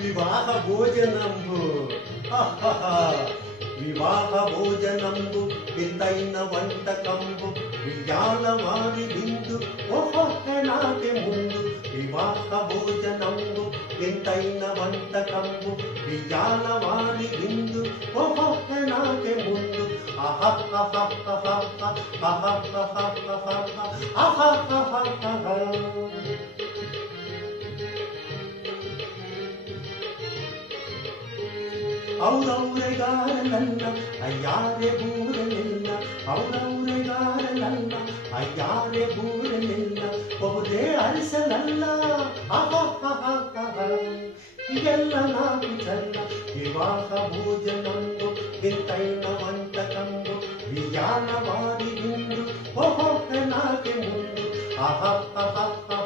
వివాహ భోజనంబు వివాహ భోజనంబు వింతైన వంటకంబు వియాల వారి విందు నాకే ముందు వివాహ భోజనంబు వింతైన వంటకంబు వియాల వారి విందు నాకే ముందు ಔರೌರೆಗಾರನಲ್ಲ ಅಯ್ಯಾರೆ ಬೂರಲಿಲ್ಲ ಔರೌರೆಗಾರನಲ್ಲ ಅಯ್ಯಾರೆ ಬೂರಲಿಲ್ಲ ಬಹುದೇ ಅರಿಸಲಲ್ಲ ಇದೆಲ್ಲ నాకు ಚಲ್ಲ ವಿವಾಹ ಭೋಜನಂದು ವಿಂತೈನ ವಂಟಕಂದು ವಿಯಾನ ವಾರಿ ಹಿಂದು ನಾಕೆ ಮುಂದು